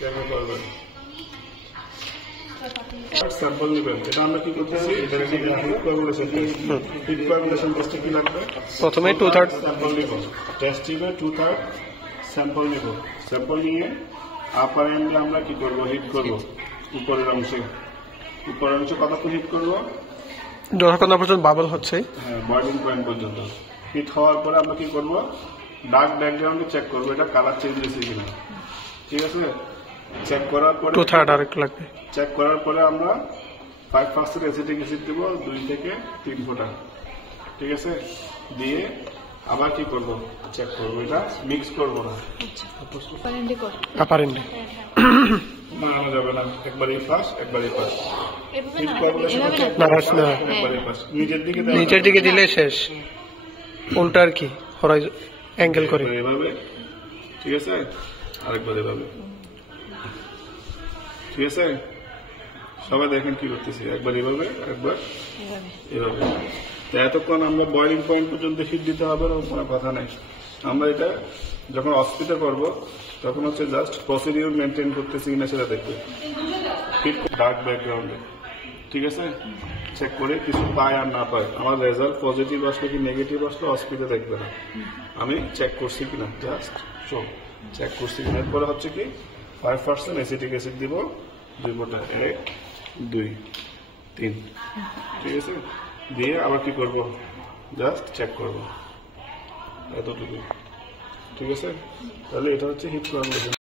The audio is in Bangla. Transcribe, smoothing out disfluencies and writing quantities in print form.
কেমন করবেন স্যাম্পল নেবেন। এটা আমরা কি করতেছি, হিট কোয়াগুলেশন টেস্টে কি লাগবে, প্রথমে 2/3 স্যাম্পল নিব, টেস্ট টিউবে 2/3 স্যাম্পল নিব। স্যাম্পল নিয়ে আপার এন্ডে আমরা কি করব, হিট করব উপরের অংশে। উপরের অংশে কতক্ষণ হিট করব, যতক্ষণ না পর্যন্ত বাবল হচ্ছে, হ্যাঁ বয়লিং পয়েন্ট পর্যন্ত। হিট হওয়ার পরে আমরা কি করব, ডার্ক ব্যাকগ্রাউন্ডে চেক করব এটা কালার চেঞ্জ হয়েছে কিনা। ঠিক আছে, চেক করার পরে 2/3 আরেকটু লাগবে। চেক করার পরে আমরা 5% অ্যাসিটিক অ্যাসিড দেবো 2 থেকে 3 ফোঁটা। ঠিক আছে, দিয়ে আবার কি করব, চেক করব, এটা মিক্স করব না, আপার এন্ডে না আনা যাবে না, একবারই ফার্স্ট একবারই ফার্স্ট। হিট কোয়াগুলেশন একবারই ফার্স্ট, নিচের দিকে দিলে শেষ, উল্টা আর কি হরাইজন অ্যাঙ্গেল করে এভাবে। ঠিক আছে, আরেকবার এভাবে। ঠিক আছে, সবাই দেখেন কি করতেছি, একবার এভাবে একবার এভাবে। তো এতক্ষণ আমরা বয়লিং পয়েন্ট পর্যন্ত হিট দিতে হবে না, কোনো কথা নাই। আমরা এটা যখন অস্পিতে করবো তখন হচ্ছে জাস্ট প্রসিডিউর মেনটেন করতেছি কিনা সেটা দেখবে। হিট ডার্ক ব্যাকগ্রাউন্ডে, ঠিক আছে, চেক করে কিছু পায় আর না পায়, আমার রেজাল্ট পজিটিভ আসলে কি নেগেটিভ আসলে অস্পিতে দেখবে না, আমি চেক করছি কিনা, জাস্ট শো চেক করছি কিনা। এরপরে হচ্ছে কি 5% অ্যাসিটিক অ্যাসিড দিব 2 ফোঁটা, 1 2 3। ঠিক আছে, দিয়ে আবার কি করব, জাস্ট চেক করব, এতটুকু। ঠিক আছে, তাহলে এটা হচ্ছে হিট কোয়াগুলেশন।